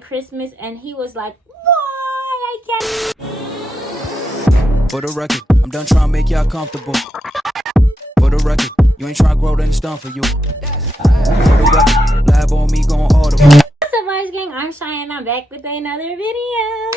Christmas, and he was like, why I can't. For the record, I'm done trying to make y'all comfortable. For the record, you ain't trying to grow, then it's done for you. For the record, lab on me going audible. What's up, guys, gang? I'm Cheyenne. I'm back with another video.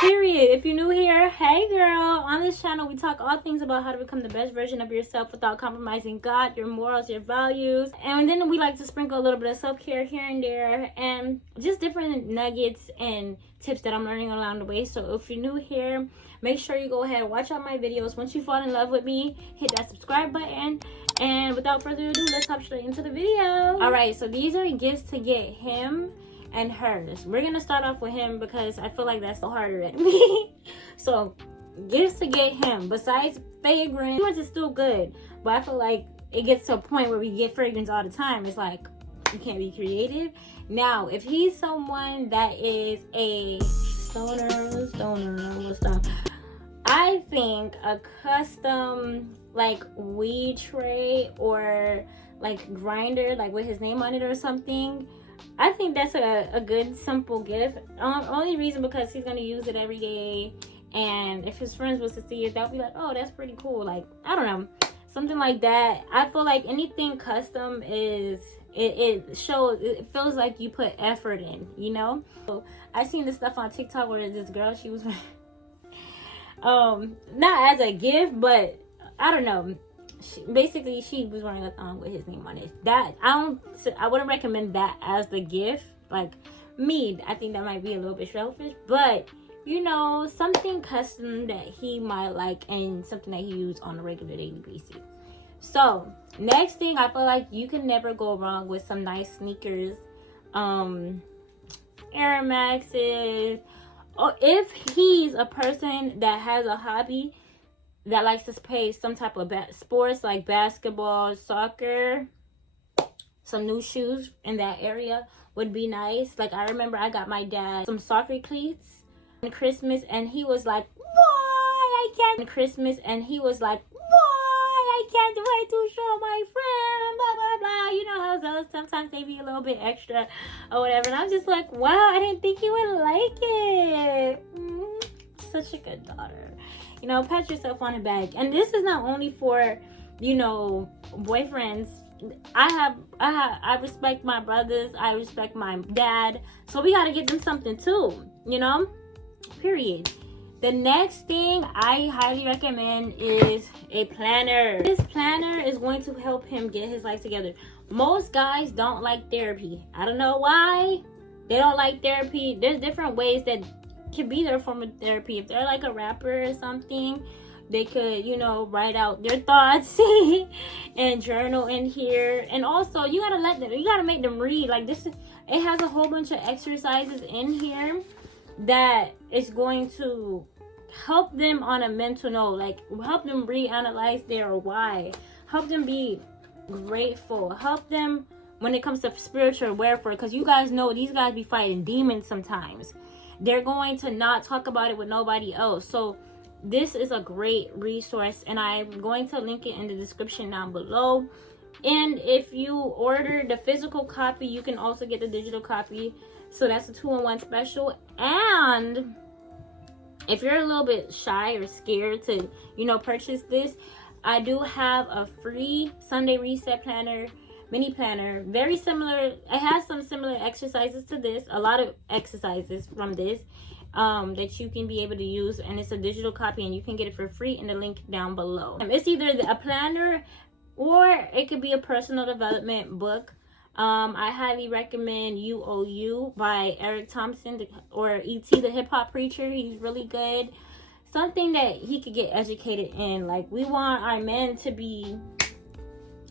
Period. If you're new here, hey girl. On this channel, we talk all things about how to become the best version of yourself without compromising God, your morals, your values. And then we like to sprinkle a little bit of self-care here and there, and just different nuggets and tips that I'm learning along the way. So if you're new here, make sure you go ahead and watch all my videos. Once you fall in love with me, hit that subscribe button. And without further ado, let's hop straight into the video. All right, so these are gifts to get him and hers. We're gonna start off with him because I feel like that's the harder at me. So gifts to get him, besides fragrance is still good, but I feel like it gets to a point where we get fragrance all the time. It's like you can't be creative. Now if he's someone that is a stoner, I think a custom like weed tray or like grinder, like with his name on it or something, I think that's a good simple gift. Only reason because he's gonna use it every day, and if his friends was to see it, they'll be like, oh, that's pretty cool. Like, I don't know, something like that. I feel like anything custom is it feels like you put effort in, you know. So I seen this stuff on TikTok where this girl, she was not as a gift, but I don't know, basically she was wearing a thong with his name on it. That I wouldn't recommend that as the gift. Like me, I think that might be a little bit selfish, but you know, something custom that he might like and something that he use on a regular daily basis. So next thing, I feel like you can never go wrong with some nice sneakers, Air Maxes. Or if he's a person that has a hobby that likes to play some type of sports like basketball, soccer, some new shoes in that area would be nice. Like I remember I got my dad some soccer cleats on Christmas, and he was like, why I can't. On Christmas, and he was like, why I can't wait to show my friend, blah blah blah. You know how those sometimes they be a little bit extra or whatever, and I'm just like, wow, I didn't think you would like it. Such a good daughter. You know, pat yourself on the back. And this is not only for, you know, boyfriends. I respect my brothers. I respect my dad. So we got to get them something too, you know, period. The next thing I highly recommend is a planner. This planner is going to help him get his life together. Most guys don't like therapy. I don't know why they don't like therapy. There's different ways that could be their form of therapy. If they're like a rapper or something, they could, you know, write out their thoughts and journal in here. And also you gotta make them read. Like this, it has a whole bunch of exercises in here that is going to help them on a mental note, like help them reanalyze their why, help them be grateful, help them when it comes to spiritual warfare, because you guys know these guys be fighting demons sometimes. They're going to not talk about it with nobody else. So this is a great resource, and I'm going to link it in the description down below. And if you order the physical copy, you can also get the digital copy. So that's a 2-in-1 special. And if you're a little bit shy or scared to, you know, purchase this, I do have a free Sunday reset planner, mini planner, very similar. It has some similar exercises to this, a lot of exercises from this that you can be able to use, and it's a digital copy, and you can get it for free in the link down below. It's either a planner or it could be a personal development book. I highly recommend You by Eric Thompson, or E.T. the hip hop preacher. He's really good. Something that he could get educated in. Like, we want our men to be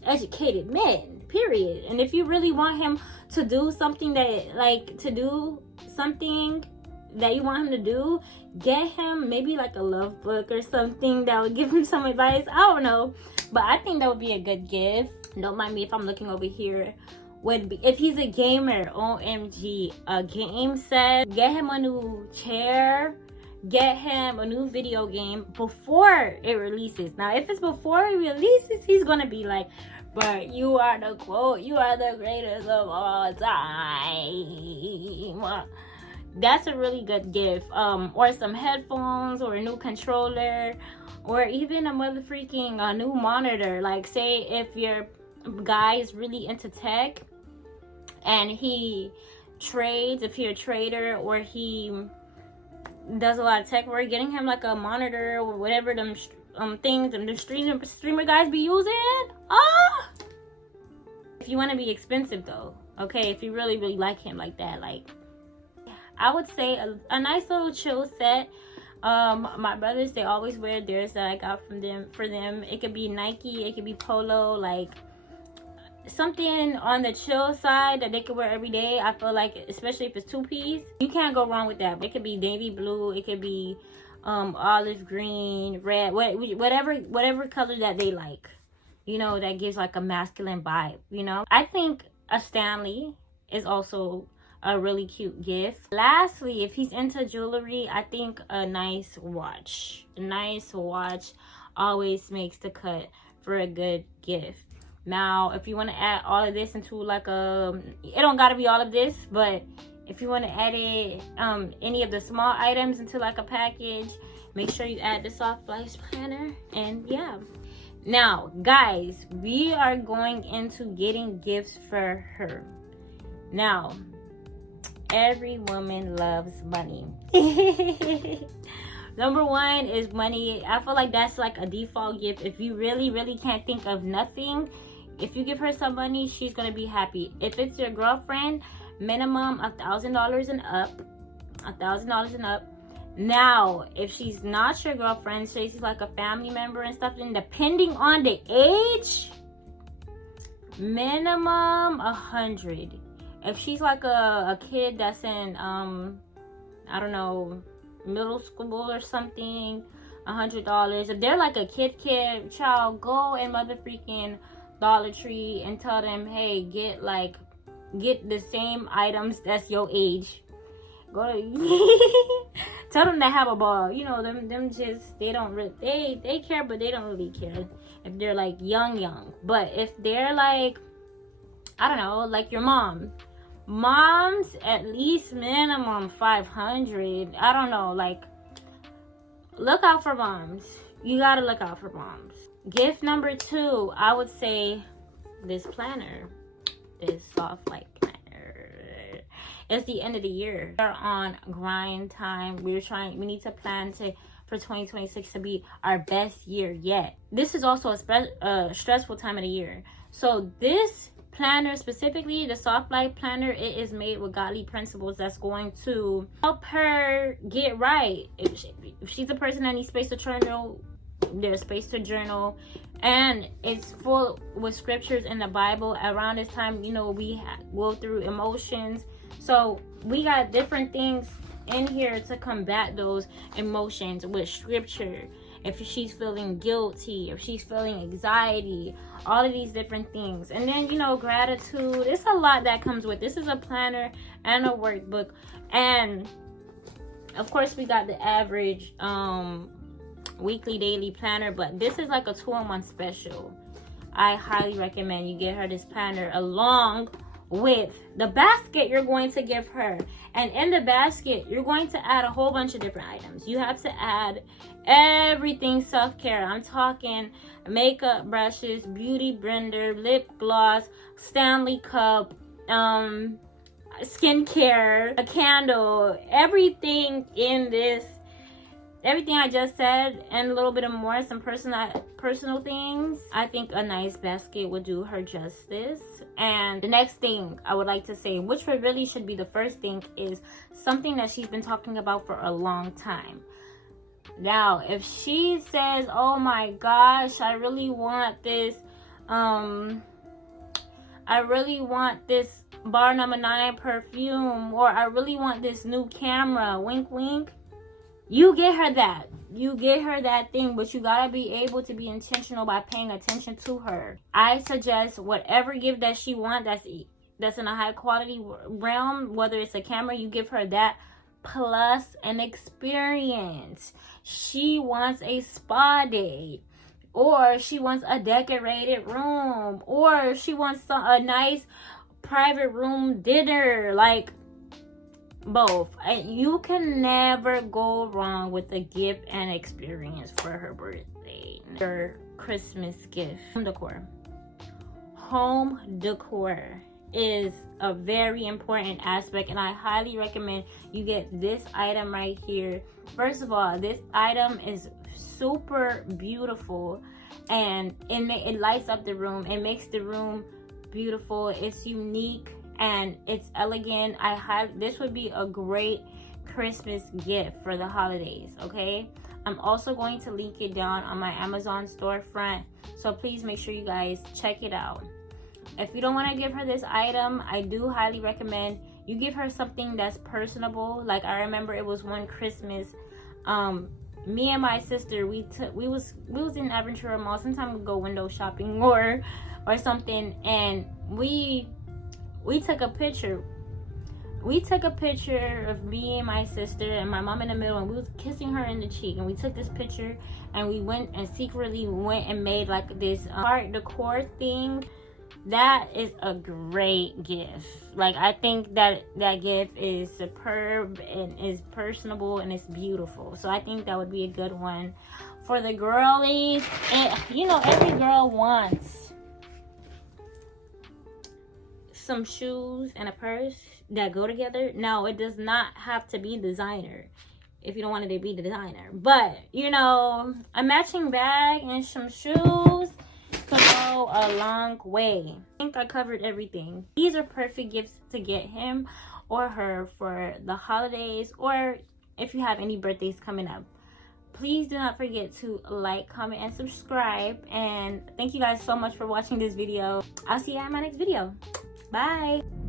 educated men, period. And if you really want him to do something that you want him to do, get him maybe like a love book or something that would give him some advice. I don't know, but I think that would be a good gift. Don't mind me if I'm looking over here. Would be if he's a gamer, OMG, a game set. Get him a new chair, get him a new video game before it releases. Now if it's before it releases, he's gonna be like, but you are the greatest of all time. That's a really good gift. Or some headphones, or a new controller, or even a new monitor. Like, say if your guy is really into tech and he trades, if you're a trader, or he does a lot of tech work, getting him like a monitor or whatever them things and the streamer guys be using. If you want to be expensive though, okay, if you really like him like that, like, I would say a nice little chill set. My brothers, they always wear theirs that I got from them for them. It could be Nike, it could be Polo, like something on the chill side that they could wear every day. I feel like, especially if it's two-piece, you can't go wrong with that. It could be navy blue, it could be olive green, red, whatever color that they like, you know, that gives like a masculine vibe, you know. I think a Stanley is also a really cute gift. Lastly, if he's into jewelry, I think a nice watch always makes the cut for a good gift. Now, if you want to add all of this into like it don't gotta be all of this, but if you want to add it, any of the small items into like a package, make sure you add the soft life planner. And yeah, now guys, we are going into getting gifts for her. Now, every woman loves money. Number one is money. I feel like that's like a default gift. If you really can't think of nothing, if you give her some money, she's gonna be happy. If it's your girlfriend, minimum $1,000 and up. $1,000 and up. Now, if she's not your girlfriend, say she's like a family member and stuff, then depending on the age, minimum 100. If she's like a kid that's in I don't know, middle school or something, $100. If they're like a kid, child, go and mother freaking Dollar Tree and tell them, hey, get the same items that's your age. Go to tell them to have a ball. You know, them just, they don't really, they care, but they don't really care if they're like young. But if they're like, I don't know, like your mom's at least minimum 500. I don't know, like, look out for moms. You gotta look out for moms. Gift number 2, I would say this planner, this soft light planner. It's the end of the year. We're on grind time. We need to plan for 2026 to be our best year yet. This is also a stressful time of the year. So this planner, specifically the soft light planner, it is made with godly principles that's going to help her get right. If she's a person that needs space to journal, there's space to journal, and it's full with scriptures in the Bible. Around this time, you know, we go through emotions, so we got different things in here to combat those emotions with scripture. If she's feeling guilty, if she's feeling anxiety, all of these different things. And then, you know, gratitude. It's a lot that comes with this. Is a planner and a workbook. And of course, we got the average weekly, daily planner, but this is like a 2-in-1 special. I highly recommend you get her this planner along with the basket you're going to give her. And in the basket, you're going to add a whole bunch of different items. You have to add everything self-care. I'm talking makeup brushes, beauty blender, lip gloss, Stanley cup, skincare, a candle, everything in this, everything I just said, and a little bit of more, some personal things. I think a nice basket would do her justice. And the next thing I would like to say, which really should be the first thing, is something that she's been talking about for a long time. Now, if she says, oh my gosh, I really want this bar number 9 perfume, or I really want this new camera, wink wink, you get her that. You get her that thing, but you gotta be able to be intentional by paying attention to her. I suggest whatever gift that she wants that's in a high quality realm, whether it's a camera, you give her that plus an experience. She wants a spa day, or she wants a decorated room, or she wants a nice private room dinner. Like, both. You can never go wrong with a gift and experience for her birthday. Her Christmas gift. Home decor is a very important aspect, and I highly recommend you get this item right here. First of all, this item is super beautiful, and it lights up the room. It makes the room beautiful. It's unique and it's elegant. This would be a great Christmas gift for the holidays. Okay, I'm also going to link it down on my Amazon storefront, so please make sure you guys check it out. If you don't want to give her this item, I do highly recommend you give her something that's personable. Like, I remember it was one Christmas, me and my sister, we was in Aventura Mall. Sometimes we go window shopping or something, and we took a picture. We took a picture of me and my sister and my mom in the middle, and we was kissing her in the cheek. And we took this picture, and we went and secretly made like this art decor thing. That is a great gift. Like, I think that gift is superb and is personable and it's beautiful. So I think that would be a good one for the girlies. And you know, every girl wants some shoes and a purse that go together. No, it does not have to be designer if you don't want it to be designer. But, you know, a matching bag and some shoes could go a long way. I think I covered everything. These are perfect gifts to get him or her for the holidays, or if you have any birthdays coming up. Please do not forget to like, comment, and subscribe. And thank you guys so much for watching this video. I'll see you in my next video. Bye.